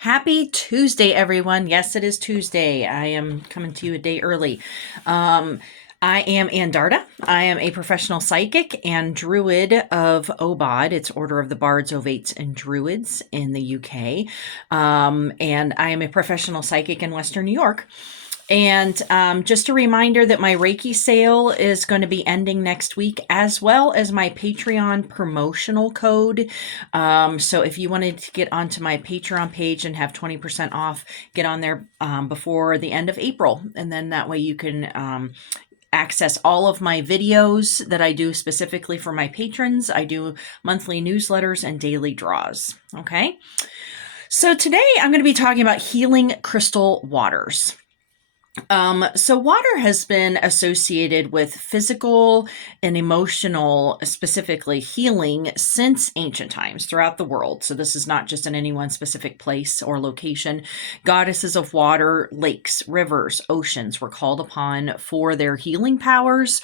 Happy Tuesday, everyone. Yes, it is Tuesday. I am coming to you a day early. Um, I am Andarta. I am a professional psychic and druid of OBOD. It's Order of the Bards, Ovates, and Druids in the UK. And I am a professional psychic in Western New York. And just a reminder that my Reiki sale is going to be ending next week, as well as my Patreon promotional code. So if you wanted to get onto my Patreon page and have 20% off, get on there before the end of April. And then that way you can access all of my videos that I do specifically for my patrons. I do monthly newsletters and daily draws. Okay. So today I'm going to be talking about healing crystal waters. So water has been associated with physical and emotional, specifically healing since ancient times throughout the world. So this is not just in any one specific place or location. Goddesses of water, lakes, rivers, oceans were called upon for their healing powers.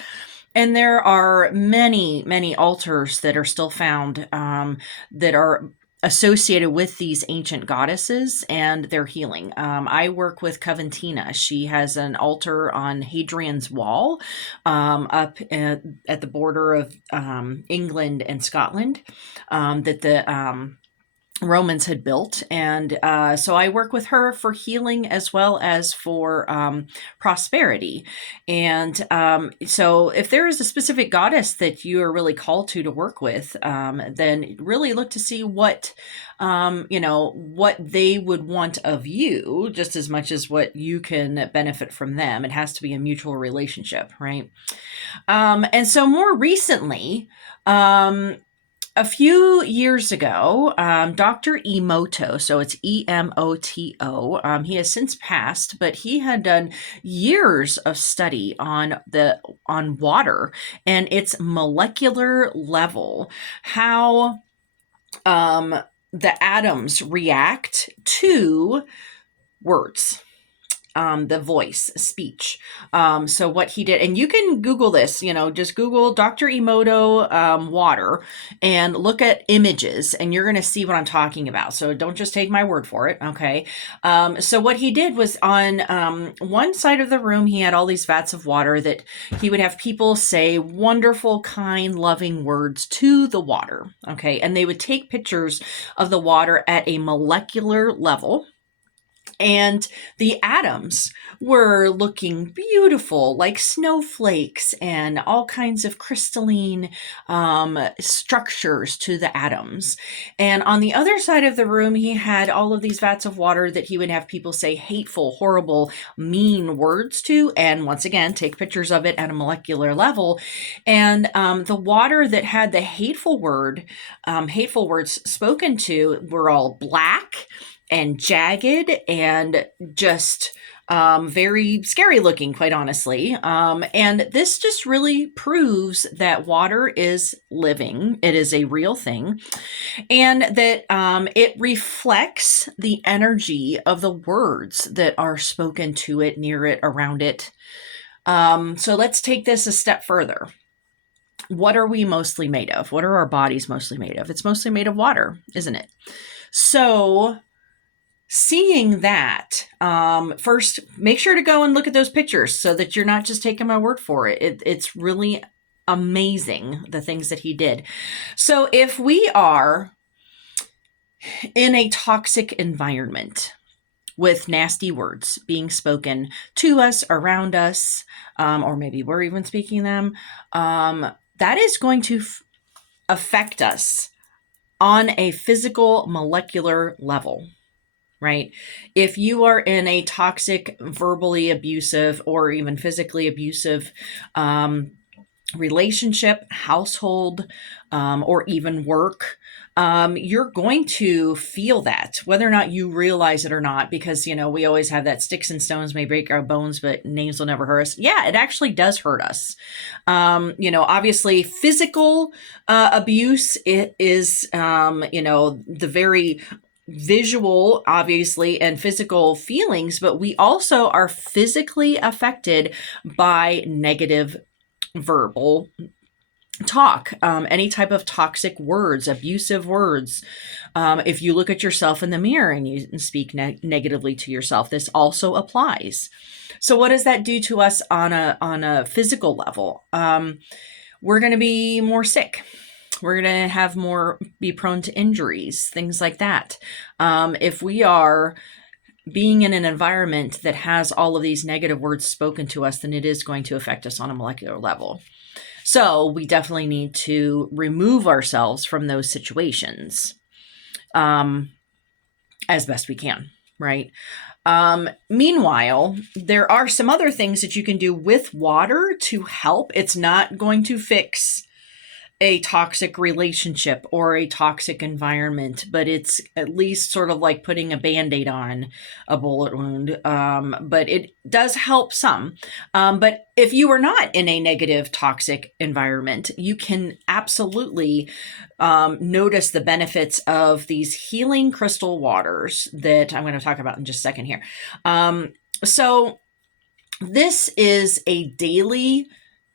And there are many, many altars that are still found that are associated with these ancient goddesses and their healing. I work with Coventina. She has an altar on Hadrian's Wall up at the border of England and Scotland that the Romans had built. And so I work with her for healing as well as for prosperity. And so if there is a specific goddess that you are really called to work with, then really look to see what what they would want of you just as much as what you can benefit from them. It has to be a mutual relationship, right? And so more recently, a few years ago, Dr. Emoto, so it's Emoto, he has since passed, but he had done years of study on water and its molecular level, how the atoms react to words. The voice, speech. So what he did, and you can Google this, just Google Dr. Emoto water and look at images and you're going to see what I'm talking about. So don't just take my word for it. Okay. So what he did was on one side of the room, he had all these vats of water that he would have people say wonderful, kind, loving words to the water. Okay. And they would take pictures of the water at a molecular level. And the atoms were looking beautiful, like snowflakes and all kinds of crystalline structures to the atoms. And on the other side of the room, he had all of these vats of water that he would have people say hateful, horrible, mean words to. And once again, take pictures of it at a molecular level. And the water that had the hateful words spoken to were all black and jagged and just very scary looking, quite honestly. And this just really proves that water is living. It is a real thing. And that it reflects the energy of the words that are spoken to it, near it, around it. So let's take this a step further. What are we mostly made of? What are our bodies mostly made of? It's mostly made of water, isn't it? So seeing that, first, make sure to go and look at those pictures so that you're not just taking my word for it. It's really amazing, the things that he did. So if we are in a toxic environment with nasty words being spoken to us, around us, or maybe we're even speaking them, that is going to affect us on a physical, molecular level. Right? If you are in a toxic, verbally abusive, or even physically abusive relationship, household, or even work, you're going to feel that, whether or not you realize it or not, because, we always have that sticks and stones may break our bones, but names will never hurt us. Yeah, it actually does hurt us. Obviously physical abuse, it is, the very visual, obviously, and physical feelings, but we also are physically affected by negative verbal talk, any type of toxic words, abusive words. If you look at yourself in the mirror and you speak negatively to yourself, this also applies. So what does that do to us on a physical level? We're going to be more sick. We're going to have be prone to injuries, things like that. If we are being in an environment that has all of these negative words spoken to us, then it is going to affect us on a molecular level. So we definitely need to remove ourselves from those situations as best we can, right? Meanwhile, there are some other things that you can do with water to help. It's not going to fix a toxic relationship or a toxic environment, but it's at least sort of like putting a Band-Aid on a bullet wound. But it does help some. But if you are not in a negative toxic environment, you can absolutely notice the benefits of these healing crystal waters that I'm going to talk about in just a second here. So this is a daily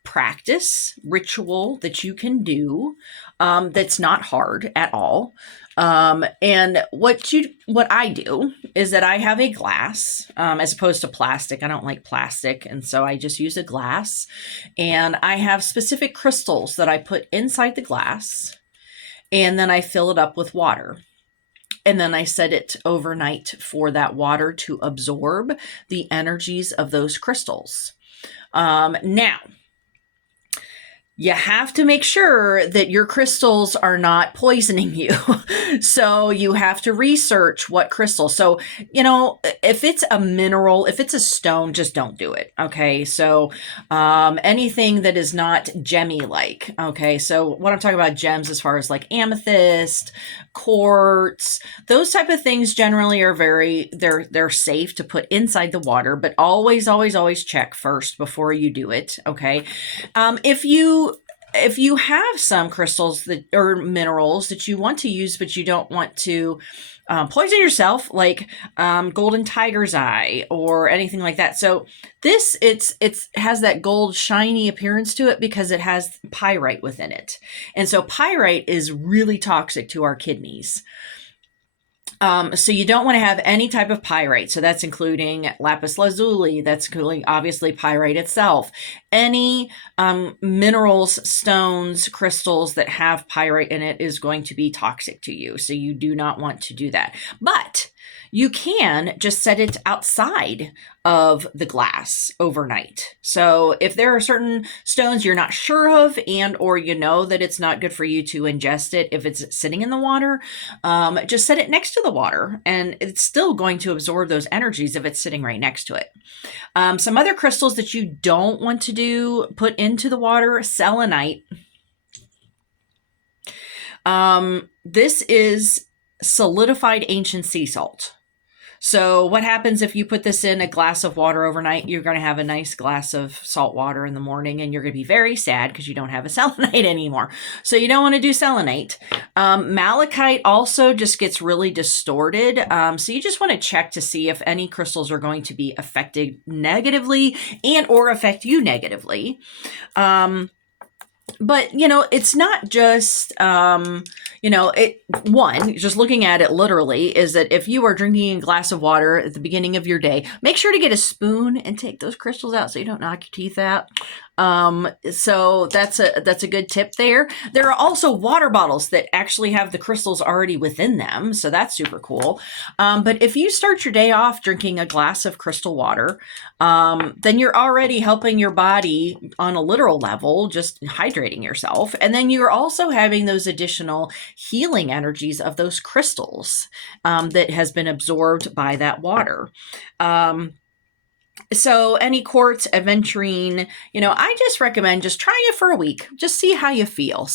practice ritual that you can do that's not hard at all. And what I do is that I have a glass as opposed to plastic. I don't like plastic, and so I just use a glass, and I have specific crystals that I put inside the glass, and then I fill it up with water. And then I set it overnight for that water to absorb the energies of those crystals. Now, you have to make sure that your crystals are not poisoning you. So you have to research what crystals. So, if it's a mineral, if it's a stone, just don't do it. Okay. So, anything that is not gemmy like. Okay. So what I'm talking about gems as far as like amethyst, quartz, those type of things generally are they're safe to put inside the water, but always, always, always check first before you do it. Okay. If you have some crystals or minerals that you want to use, but you don't want to poison yourself, like golden tiger's eye or anything like that. So this, it has that gold shiny appearance to it because it has pyrite within it. And so pyrite is really toxic to our kidneys. So you don't want to have any type of pyrite. So that's including lapis lazuli. That's including obviously pyrite itself. Any minerals, stones, crystals that have pyrite in it is going to be toxic to you. So you do not want to do that. But you can just set it outside of the glass overnight. So if there are certain stones you're not sure of or that it's not good for you to ingest it, if it's sitting in the water, just set it next to the water and it's still going to absorb those energies if it's sitting right next to it. Some other crystals that you don't want to put into the water, selenite. This is solidified ancient sea salt. So what happens if you put this in a glass of water overnight? You're going to have a nice glass of salt water in the morning, and you're going to be very sad because you don't have a selenite anymore. So you don't want to do selenite. Malachite also just gets really distorted. So you just want to check to see if any crystals are going to be affected negatively or affect you negatively. But, it's not just, just looking at it literally is that if you are drinking a glass of water at the beginning of your day, make sure to get a spoon and take those crystals out so you don't knock your teeth out. So that's a good tip there. There are also water bottles that actually have the crystals already within them. So that's super cool. But if you start your day off drinking a glass of crystal water, then you're already helping your body on a literal level, just hydrating yourself. And then you're also having those additional healing energies of those crystals, that has been absorbed by that water. So any quartz, aventurine, I just recommend just trying it for a week. Just see how you feel.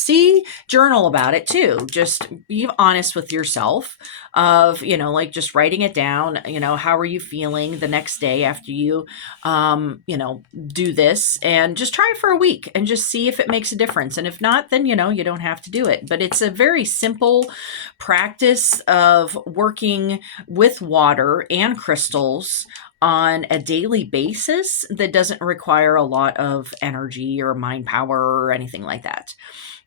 Journal about it too. Just be honest with yourself of, just writing it down, how are you feeling the next day after you, do this, and just try it for a week and just see if it makes a difference. And if not, then, you don't have to do it. But it's a very simple practice of working with water and crystals on a daily basis that doesn't require a lot of energy or mind power or anything like that.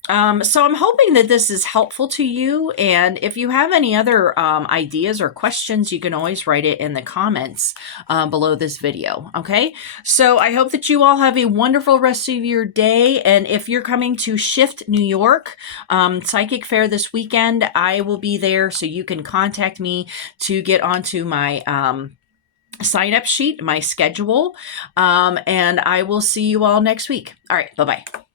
So I'm hoping that this is helpful to you. And if you have any other ideas or questions, you can always write it in the comments below this video. Okay. So I hope that you all have a wonderful rest of your day. And if you're coming to Shift New York Psychic Fair this weekend, I will be there. So you can contact me to get onto my sign up sheet, my schedule. And I will see you all next week. All right. Bye-bye.